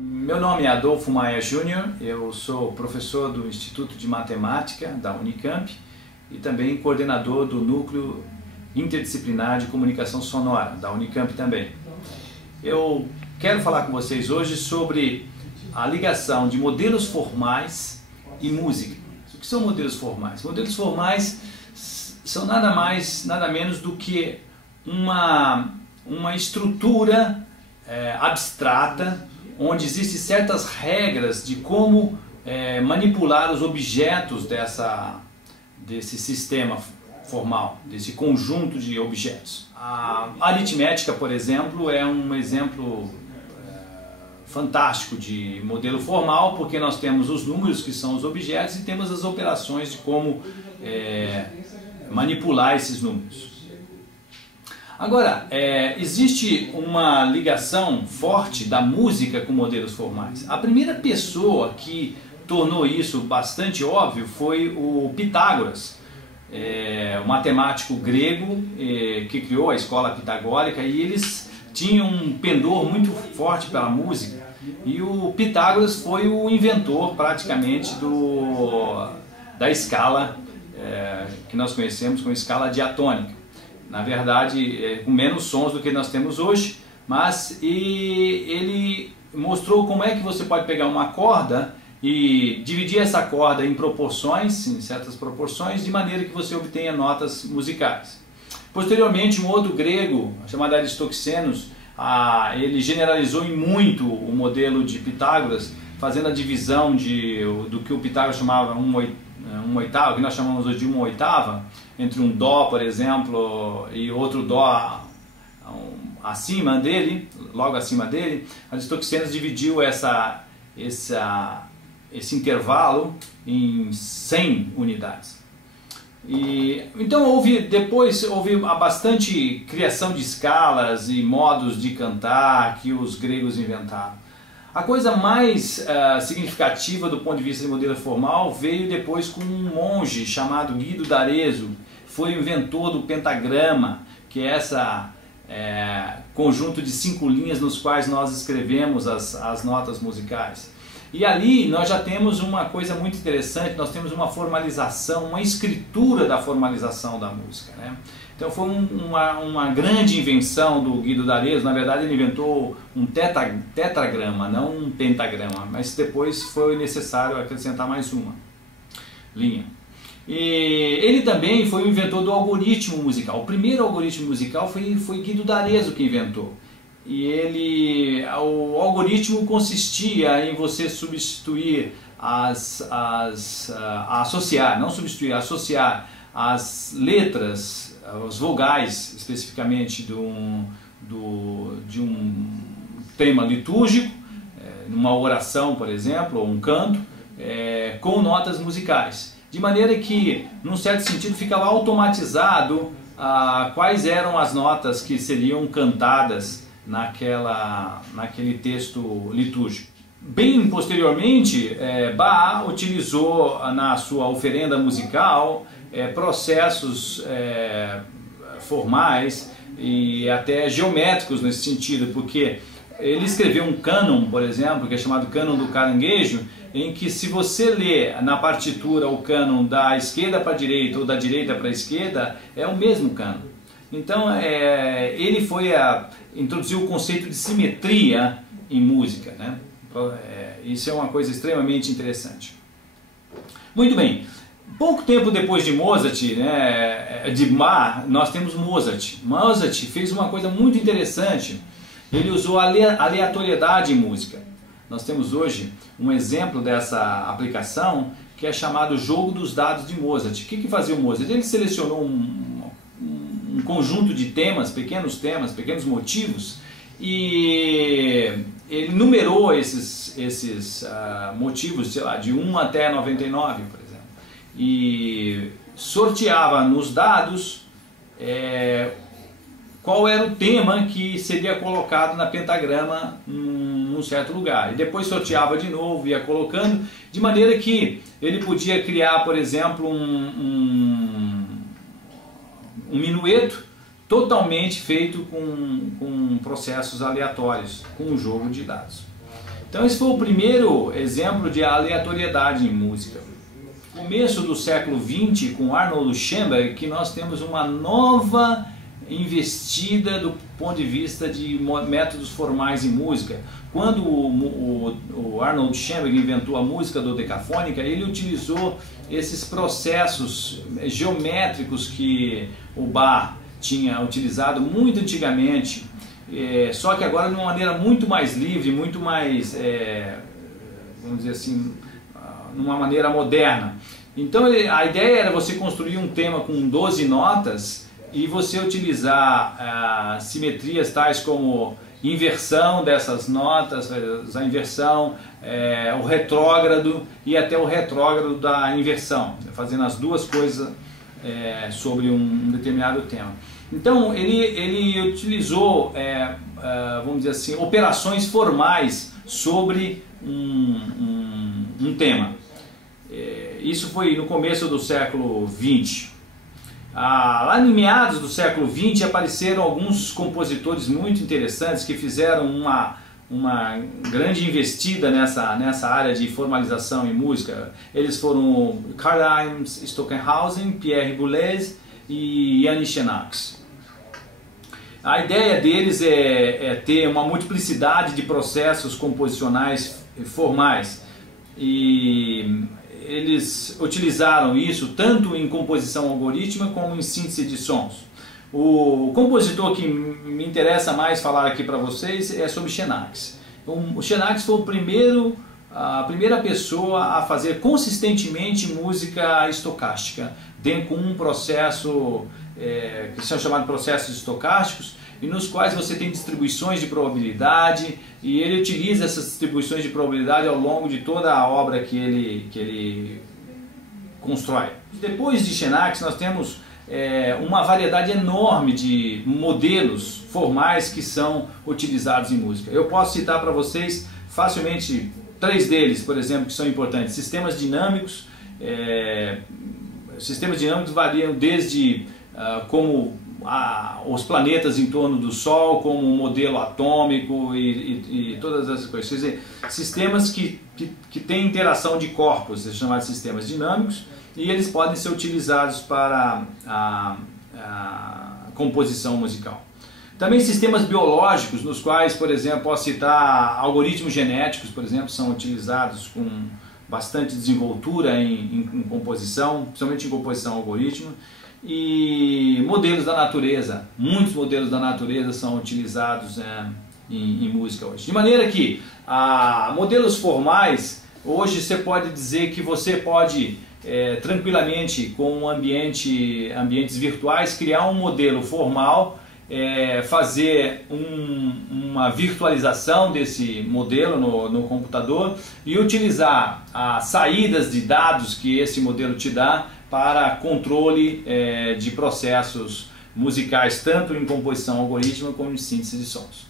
Meu nome é Adolfo Maia Júnior, eu sou professor do Instituto de Matemática da Unicamp e também coordenador do Núcleo Interdisciplinar de Comunicação Sonora da Unicamp também. Eu quero falar com vocês hoje sobre a ligação de modelos formais e música. O que são modelos formais? Modelos formais são nada mais, nada menos do que uma estrutura abstrata, onde existem certas regras de como manipular os objetos desse sistema formal, desse conjunto de objetos. A aritmética, por exemplo, é um exemplo fantástico de modelo formal, porque nós temos os números, que são os objetos, e temos as operações de como manipular esses números. Agora, existe uma ligação forte da música com modelos formais. A primeira pessoa que tornou isso bastante óbvio foi o Pitágoras, o matemático grego que criou a escola pitagórica, e eles tinham um pendor muito forte pela música. E o Pitágoras foi o inventor praticamente da escala que nós conhecemos como escala diatônica. Na verdade, com menos sons do que nós temos hoje, mas ele mostrou como é que você pode pegar uma corda e dividir essa corda em proporções, em certas proporções, de maneira que você obtenha notas musicais. Posteriormente, um outro grego, chamado Aristoxenos, ele generalizou em muito o modelo de Pitágoras, fazendo a divisão do que o Pitágoras chamava um oitavo, que nós chamamos hoje de uma oitava, entre um dó, por exemplo, e outro dó acima dele, logo acima dele. Aristoxenos dividiu esse intervalo em 100 unidades. Então depois houve bastante criação de escalas e modos de cantar que os gregos inventaram. A coisa mais significativa do ponto de vista de modelo formal veio depois com um monge chamado Guido d'Arezzo. Foi o inventor do pentagrama, que é esse conjunto de 5 linhas nos quais nós escrevemos as notas musicais. E ali nós já temos uma coisa muito interessante, nós temos uma formalização, uma escritura da formalização da música, né? Então foi uma grande invenção do Guido d'Arezzo. Na verdade ele inventou um tetragrama, não um pentagrama, mas depois foi necessário acrescentar mais uma linha. E ele também foi o inventor do algoritmo musical. O primeiro algoritmo musical foi Guido d'Arezzo que inventou. E o algoritmo consistia em você substituir associar as letras, os vogais especificamente de um tema litúrgico, numa oração, por exemplo, ou um canto, com notas musicais. De maneira que, num certo sentido, ficava automatizado quais eram as notas que seriam cantadas naquele texto litúrgico. Bem posteriormente, Bach utilizou na sua oferenda musical processos formais e até geométricos nesse sentido, porque ele escreveu um cânon, por exemplo, que é chamado cânon do caranguejo, em que se você lê na partitura o cânon da esquerda para a direita ou da direita para a esquerda, é o mesmo cânon. Então ele introduziu o conceito de simetria em música, né? Isso é uma coisa extremamente interessante. Muito bem, pouco tempo depois de Mozart, né, de Bach, nós temos Mozart. Mozart fez uma coisa muito interessante, ele usou aleatoriedade em música. Nós temos hoje um exemplo dessa aplicação que é chamado jogo dos dados de Mozart. O que fazia o Mozart? Ele selecionou um conjunto de temas, pequenos motivos, e ele numerou esses motivos, sei lá, de 1 até 99, por exemplo, e sorteava nos dados qual era o tema que seria colocado na pentagrama num certo lugar. E depois sorteava de novo, ia colocando, de maneira que ele podia criar, por exemplo, um minueto totalmente feito com processos aleatórios, com um jogo de dados. Então esse foi o primeiro exemplo de aleatoriedade em música. Começo do século XX, com Arnold Schoenberg, que nós temos uma nova investida do ponto de vista de métodos formais em música. Quando o Arnold Schoenberg inventou a música dodecafônica, ele utilizou esses processos geométricos que o Bach tinha utilizado muito antigamente, só que agora de uma maneira muito mais livre, muito mais, vamos dizer assim, numa maneira moderna. Então a ideia era você construir um tema com 12 notas e você utilizar simetrias tais como inversão dessas notas, a inversão, o retrógrado e até o retrógrado da inversão, fazendo as duas coisas sobre um determinado tema. Então ele utilizou, vamos dizer assim, operações formais sobre um tema. Isso foi no começo do século XX. Lá em meados do século XX apareceram alguns compositores muito interessantes que fizeram uma grande investida nessa área de formalização em música. Eles foram Karlheinz Stockenhausen, Pierre Boulez e Yannis Xenakis. A ideia deles é ter uma multiplicidade de processos composicionais formais, e eles utilizaram isso tanto em composição algorítmica como em síntese de sons. O compositor que me interessa mais falar aqui para vocês é sobre Xenakis. O Xenakis foi a primeira pessoa a fazer consistentemente música estocástica, dentro com um processo que são chamados processos estocásticos, e nos quais você tem distribuições de probabilidade, e ele utiliza essas distribuições de probabilidade ao longo de toda a obra que ele constrói. Depois de Xenakis nós temos uma variedade enorme de modelos formais que são utilizados em música. Eu posso citar para vocês facilmente 3 deles, por exemplo, que são importantes. Sistemas dinâmicos. Sistemas dinâmicos variam desde como os planetas em torno do Sol, como um modelo atômico e todas essas coisas. Quer dizer, sistemas que têm interação de corpos, chamados sistemas dinâmicos, e eles podem ser utilizados para a composição musical. Também sistemas biológicos, nos quais, por exemplo, posso citar algoritmos genéticos, por exemplo, são utilizados com bastante desenvoltura em composição, principalmente em composição algorítmica. E modelos da natureza, muitos modelos da natureza são utilizados em música hoje. De maneira que modelos formais, hoje você pode dizer que você pode tranquilamente com ambientes virtuais criar um modelo formal, fazer uma virtualização desse modelo no computador e utilizar as saídas de dados que esse modelo te dá para controle de processos musicais, tanto em composição algorítmica como em síntese de sons.